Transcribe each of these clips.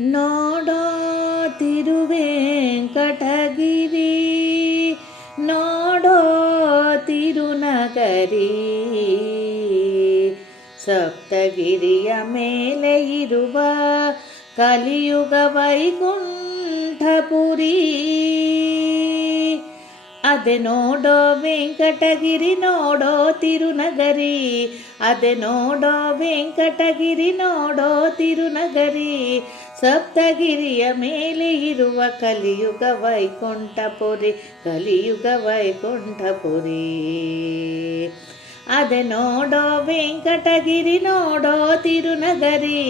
ನೋಡೋ ತಿರುವೆಂಕಟಗಿರಿ ನೋಡೋ ತಿರುನಗರಿ ಸಪ್ತಗಿರಿಯ ಮೇಲೆ ಇರುವ ಕಲಿಯುಗ ವೈಕುಂಠಪುರಿ. ಅದೆ ನೋಡೋ ವೆಂಕಟಗಿರಿ, ನೋಡೋ ತಿರುನಗರಿ. ಅದೆ ನೋಡೋ ವೆಂಕಟಗಿರಿ, ನೋಡೋ ತಿರುನಗರಿ. ಸಪ್ತಗಿರಿಯ ಮೇಲೆ ಇರುವ ಕಲಿಯುಗ ವೈಕುಂಠಪುರಿ ಕಲಿಯುಗ ವೈಕುಂಠಪುರಿ ಅದೆ ನೋಡೋ ವೆಂಕಟಗಿರಿ ನೋಡೋ ತಿರುನಗರಿ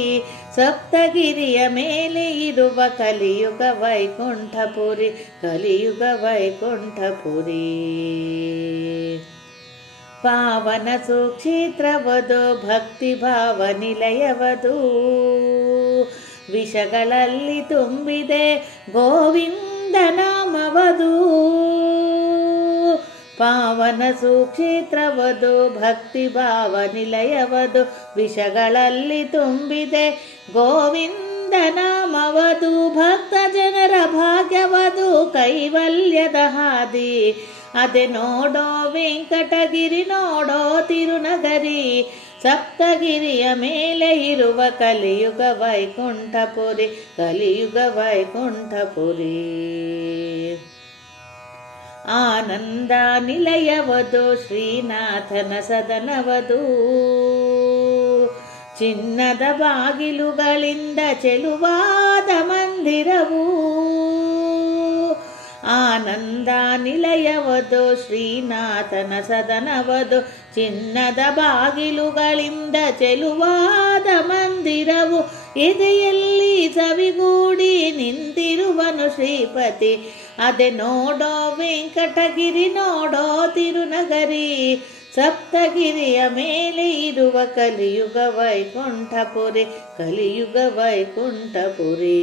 ಸಪ್ತಗಿರಿಯ ಮೇಲೆ ಇರುವ ಕಲಿಯುಗ ವೈಕುಂಠಪುರಿ ಕಲಿಯುಗ ವೈಕುಂಠಪುರಿ ಪಾವನ ಸುಕ್ಷೇತ್ರವದು ಭಕ್ತಿ ಭಾವ ನಿಲಯವದು ವಿಷಗಳಲ್ಲಿ ತುಂಬಿದೆ ಗೋವಿಂದ ನಾಮವದು. ಪಾವನ ಸುಕ್ಷೇತ್ರವದು, ಭಕ್ತಿ ಭಾವ ನಿಲಯವದು, ವಿಷಗಳಲ್ಲಿ ತುಂಬಿದೆ ಗೋವಿಂದ ನಾಮವದು. ಭಕ್ತ ಜನರ ಭಾಗ್ಯವದು, ಕೈವಲ್ಯದ ಹಾದಿ. ಅದೇ ನೋಡೋ ವೆಂಕಟಗಿರಿ, ನೋಡೋ ತಿರುನಗರಿ. ಸಪ್ತಗಿರಿಯ ಮೇಲೆ ಇರುವ ಕಲಿಯುಗ ವೈಕುಂಠಪುರಿ ಕಲಿಯುಗ ವೈಕುಂಠಪುರಿ. ಆನಂದ ನಿಲಯವದು, ಶ್ರೀನಾಥನ ಸದನವದು. ಚಿನ್ನದ ಬಾಗಿಲುಗಳಿಂದ ಚೆಲುವಾದ ಮಂದಿರವು. ಆನಂದ ನಿಲಯವದು, ಶ್ರೀನಾಥನ ಸದನವದು, ಚಿನ್ನದ ಬಾಗಿಲುಗಳಿಂದ ಚೆಲುವಾದ ಮಂದಿರವು, ಎದೆಯಲ್ಲಿ ಸವಿಗೂಡಿ ನಿಂತಿರುವನು ಶ್ರೀಪತಿ. ಅದೆ ನೋಡೋ ವೆಂಕಟಗಿರಿ, ನೋಡೋ ತಿರುನಗರಿ, ಸಪ್ತಗಿರಿಯ ಮೇಲೆ ಇರುವ ಕಲಿಯುಗ ವೈಕುಂಠಪುರಿ ಕಲಿಯುಗ ವೈಕುಂಠಪುರಿ.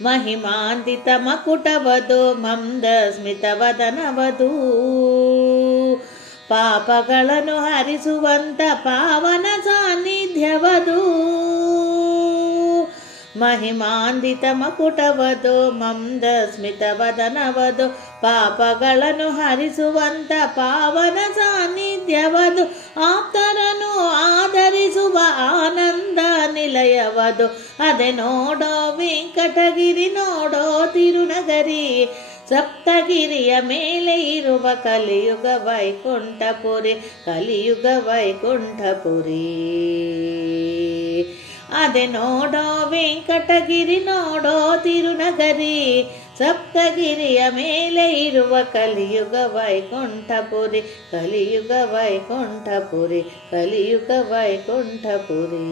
ಮಹಿಮಾಂದಿತ ಮಕುಟವದು ಮಂದ ಸ್ಮಿತವದನವದು ಪಾಪಗಳನ್ನು ಹರಿಸುವಂತ ಪಾವನ ಸಾನ್ನಿಧ್ಯವದು ಮಹಿಮಾಂದಿತ ಮಕುಟವದು ಮಂದ ಸ್ಮಿತವದನವದು ಪಾಪಗಳನ್ನು ಹರಿಸುವಂತ ಪಾವನ ಸಾನ್ನಿಧ್ಯವದು ಆಪ್ತರನು ನಿಲಯವದು ಅದೆ ನೋಡೋ ವೆಂಕಟಗಿರಿ ನೋಡೋ ತಿರುನಗರಿ. ಸಪ್ತಗಿರಿಯ ಮೇಲೆ ಇರುವ ಕಲಿಯುಗ ವೈಕುಂಠಪುರಿ ಕಲಿಯುಗ ವೈಕುಂಠಪುರಿ. ಅದೆ ನೋಡೋ ವೆಂಕಟಗಿರಿ ನೋಡೋ ತಿರುನಗರಿ ಸಪ್ತಗಿರಿಯ ಮೇಲೆ ಇರುವ ಕಲಿಯುಗ ವೈಕುಂಠಪುರಿ ಕಲಿಯುಗ ವೈಕುಂಠಪುರಿ ಕಲಿಯುಗ ವೈಕುಂಠಪುರಿ